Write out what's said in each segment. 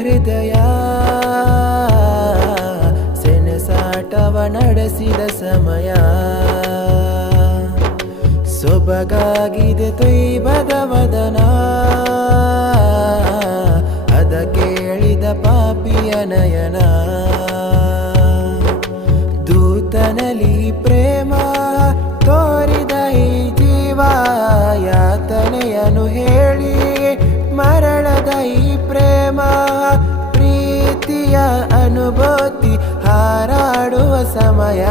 ಹೃದಯ ಸೆಣಸಾಟವ ನಡೆಸಿದ ಸಮಯ ಸೊಬಗಾಗಿದೆ ತೊಯ್ಬದ ವದನ ಅದ ಕೇಳಿದ ಪಾಪಿಯ ನಯನ ದೂತನಲಿ ಪ್ರೇಮ ತೋರಿದ ಈ ಜೀವ ಯಾತನೆಯನ್ನು ಹೇಳಿ ಮರಳದ ಈ ಪ್ರೇಮ ಪ್ರೀತಿಯ ಅನುಭೂತಿ ಹಾರಾಡುವ ಸಮಯ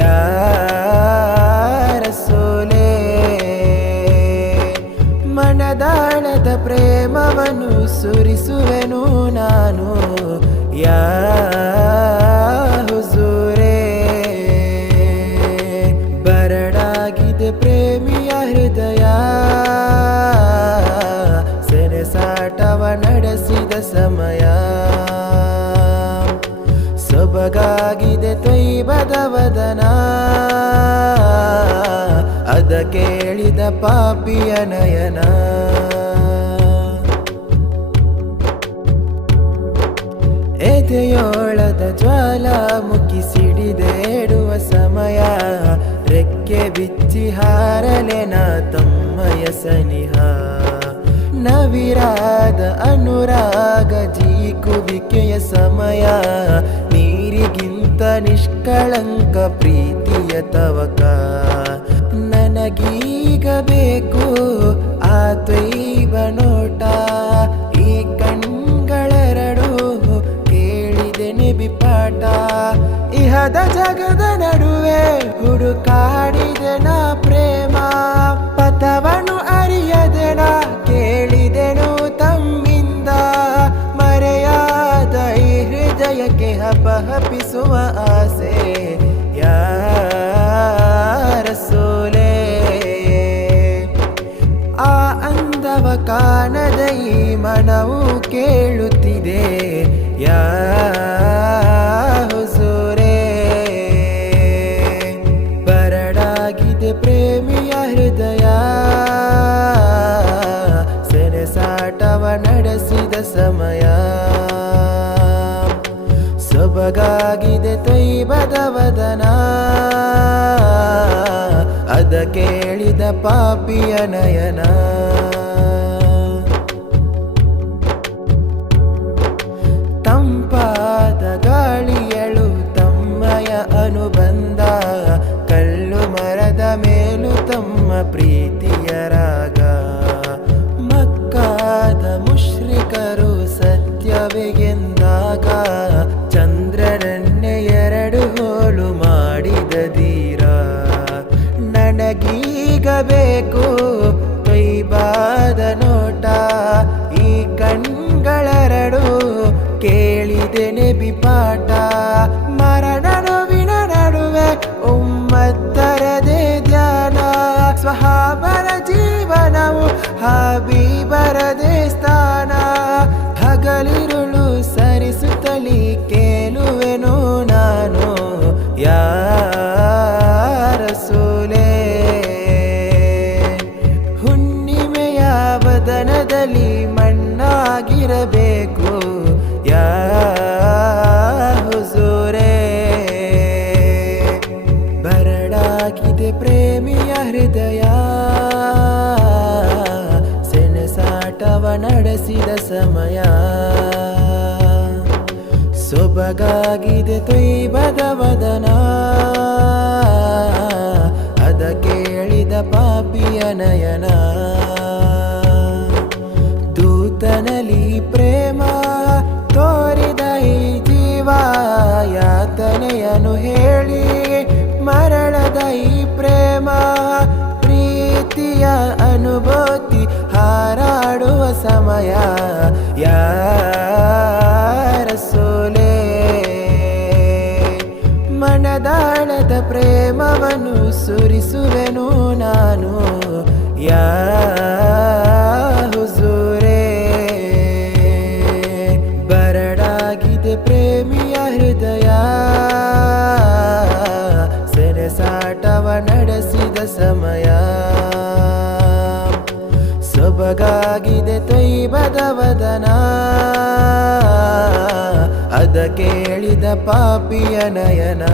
ಯಾರ ಸೋಲೆ ಮನದಾಳದ ಪ್ರೇಮವನ್ನು ಸುರಿಸುವೆನು ನಾನು ಯಾ ಹುಜೂರೇ ಬರಡಾಗಿದೆ ಪ್ರೇಮಿಯ ಹೃದಯ ಸೆಣಸಾಟವ ನಡೆಸಿದ ಸಮಯ ಸೊಬಗಾಗಿದೆ ತೊಯ್ಬದ ವದನ ಅದ ಕೇಳಿದ ಪಾಪಿಯ ನಯನ ಎದೆಯೋಳದ ಜ್ವಾಲಾಮುಖಿ ಸಿಡಿದೇಡುವ ಸಮಯ ರೆಕ್ಕೆ ಬಿಚ್ಚಿ ಹಾರಲೆನ ತಮ್ಮಯ ಸನಿಹ ನವಿರಾದ ಅನುರಾಗ ಜೀಕುವಿಕೆಯ ಸಮಯ ನೀರಿಗಿಂತ ನಿಷ್ಕಳಂಕ ಪ್ರೀತಿಯ ತವಕ ನನಗೀಗ ಬೇಕು ಆ ತ್ವೈವ ನೋಟ ಈ ಕಣ್ಗಳೆರಡು ಕೇಳಿದೆನೆ ಬಿಪಾಟ ಇಹದ ಜಗದ ನಡುವೆ ಹುಡುಕಾಡಿದೆ ನಾ ಪ್ರೇಮ ಪಥವನ್ನು ಅರಿಯದೆ ನಾ ಕೇಳಿದೆನು ತಮ್ಮಿಂದ ಮರೆಯಾದ ಈ ಹೃದಯಕ್ಕೆ ಹಪಹಪಿಸುವ ಆಸೆ ಯಾರ ಸೋಲೆ ಆ ಅಂದವ ಕಾಣದ ಈ ಮನವು ಕೇಳುತ್ತಿದೆ ಯಾ ಹುಜೂರೇ ಬರಡಾಗಿದೆ ಪ್ರೇಮಿಯ ಹೃದಯ ಸೆಣಸಾಟವ ನಡೆಸಿದ ಸಮಯ ಸೊಬಗಾಗಿದೆ ತೊಯ್ಬದ ವದನ ಅದ ಕೇಳಿದ ಪಾಪಿಯ ನಯನ ತಂಪಾದ ಗಾಳಿಯಳು ತಮ್ಮಯ ಅನುಬಂಧ ಕಲ್ಲು ಮರದ ಮೇಲೂ ತಮ್ಮ ಪ್ರೀತಿಯ ರಾಗ ಮಕ್ಕಾದ ಮುಶ್ರಿಕರು ಸತ್ಯವೇ ಎಂದಾಗ ಚಂದ್ರನನ್ನೇ ಎರಡು ಹೋಳು ಮಾಡಿದ ಧೀರ ನನಗೀಗ ಬೇಕು ತೊಯ್ಬಾದ ನೋಟ ಈ ಕಣ್ಗಳೆರಡು ಕೇಳಿದೆನೆ ಬಿಪಾಟ ಮರಣ ನೋವಿನ ನಡುವೆ ಉಮ್ಮತ್ತರದೆ ಧ್ಯಾನ ಸ್ವಹಾಬರ ಜೀವನವು ಹಾಬೀಬರದೆ ಸ್ಥಾನ ಹಗಲಿರುಳು ಸರಿಸುತ್ತಲಿ ಕೇಳುವೆನು ನಾನು ಯಾರ ಸೋಲೆ ಹುಣ್ಣಿಮೆಯ ವದನದಲ್ಲಿ ಮಣ್ಣಾಗಿರಬೇಕು ಯಾ ಹುಜೂರೇ ಬರಡಾಗಿದೆ ಪ್ರೇಮಿಯ ಹೃದಯ ಸೆಣಸಾಟವ ನಡೆಸಿದ ಸಮಯ ಸೊಬಗಾಗಿದೆ ತೊಯ್ಬದ ವದನ ಅದ ಕೇಳಿದ ಪಾಪಿಯ ನಯನ ದೂತನಲಿ ಪ್ರೇಮ ತೋರಿದ ಈ ಜೀವ ಯಾತನೆಯನ್ನು ಹೇಳಿ ಮರಳದ ಈ ಪ್ರೇಮ ಪ್ರೀತಿಯ ಅನುಭೂತಿ ಹಾರಾಡುವ ಸಮಯ ಯಾರ ಸೋಲೆ ಮನದಾಳದ ಪ್ರೇಮವನ್ನು ಸುರಿಸುವೆನು ನಾನು ಯಾ ಹುಜೂರೇ ಬರಡಾಗಿದೆ ಪ್ರೇಮಿಯ ಹೃದಯ ಸೆಣಸಾಟವ ನಡೆಸಿದ ಸಮಯ ಸೊಬಗಾಗಿದೆ ತೊಯ್ಬದ ವದನ ಶಬ್ದ ಕೇಳಿದ ಪಾಪಿಯ ನಯನ